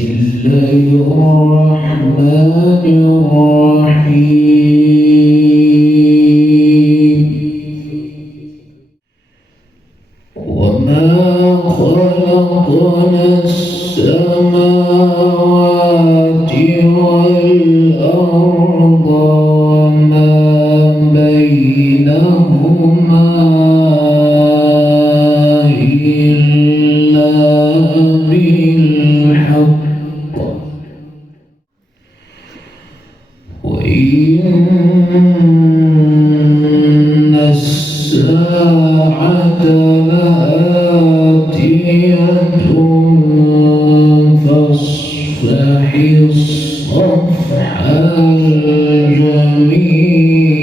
الله الرحمن الرحيم وما خلقنا السماوات والأرض وما بينهما إلا بالحق وإن الساعة لآتية فاصفح الصفح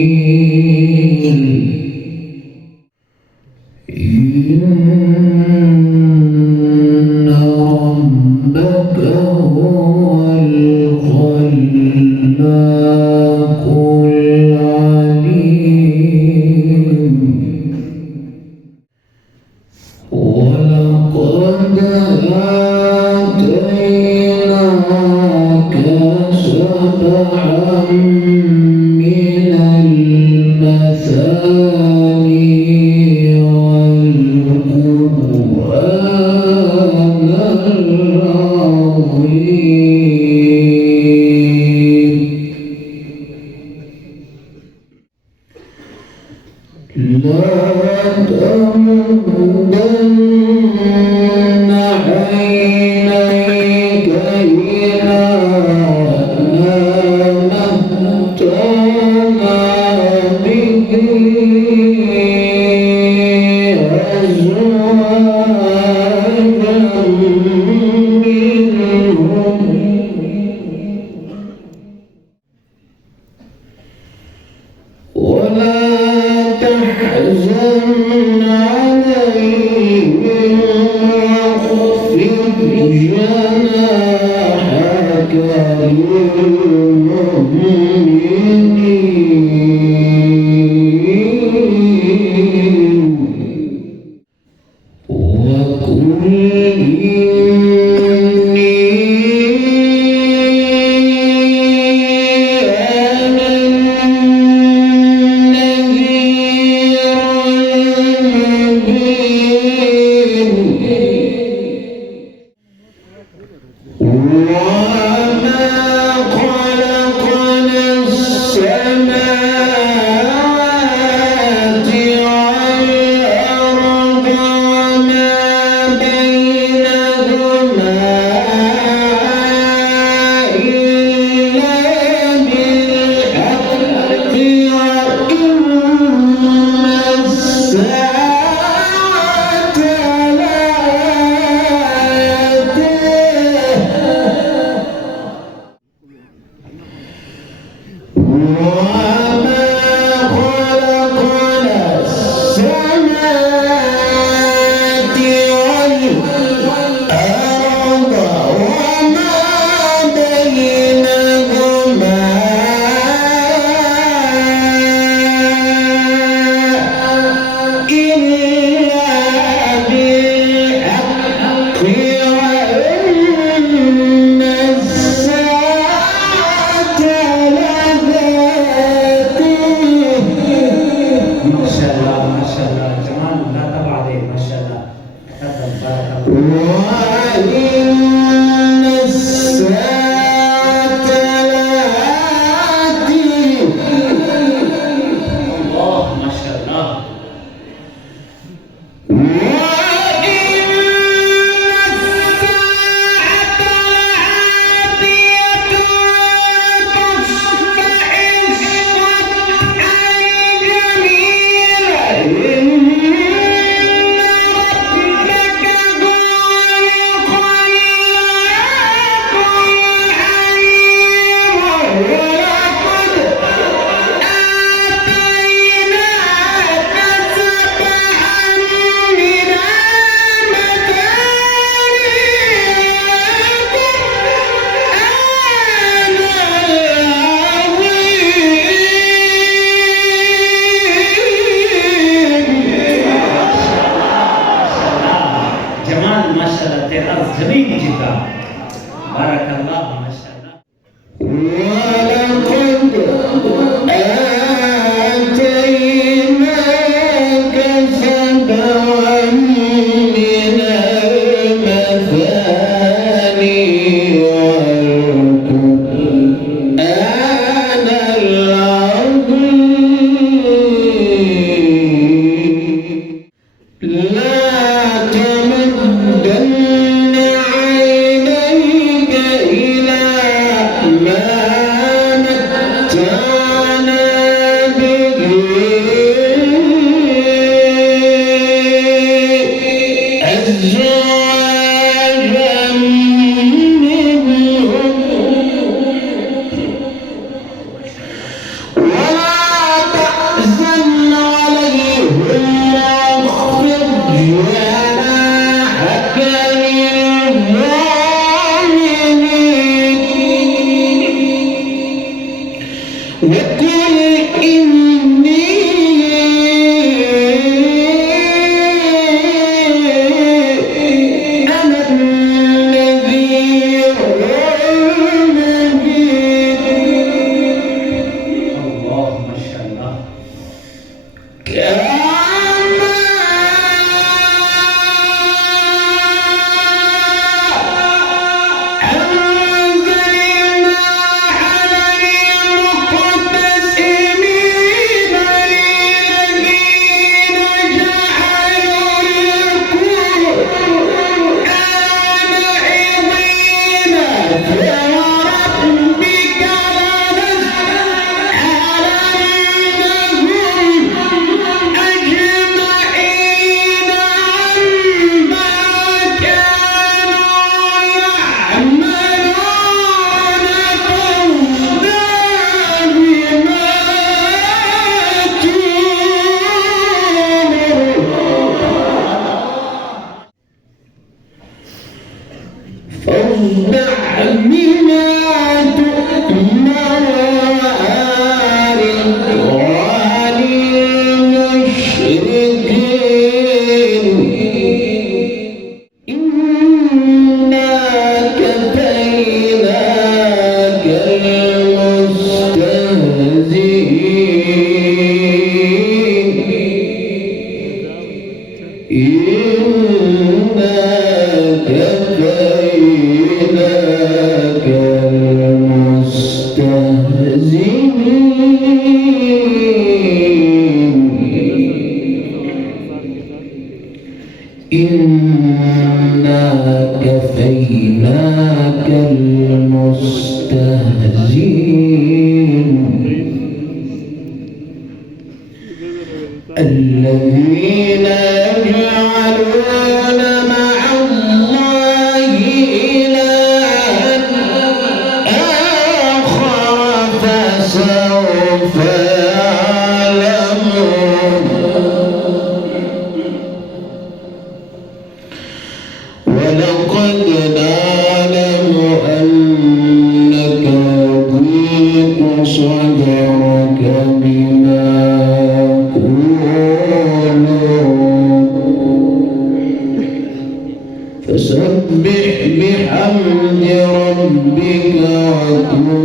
الجميل إن ربك هو الخلاق العليم ولقد آتيناك سبعا من المثاني والقرآن العظيم لا تمدن عينيك إلى ما متعنا به أزواجا منهم ولا تحزن عليهم واخفض جناحك للمؤمنين وقل إني أنا النذير المبين وما خلقنا بارك الله ما شاء الله. ولقد آتيناك سبعا من المثاني والقرآن العظيم لا تمدن عينيك إلى ما متعنا به أزواجا منهم ولا تحزن عليهم واخفض جناحك للمؤمنين وقل إني أنا النذير المبين. الله ما شاء الله. كما أنزلنا على المقتسمين الذين جعلوا القرآن عظيما فوربك لنسألنهم أجمعين عما كانوا يعملون فاصدع بما تؤمر وأعرض عن المشركين إنا كفيناك المستهزئين إنا كفيناك المستهزئين إنا كفيناك المستهزئين الذين يجعلون مع الله إلها آخر فسوف يعلمون ولقد نعلم أنك يضيق صدرك بما فسبح بحمد ربك وكن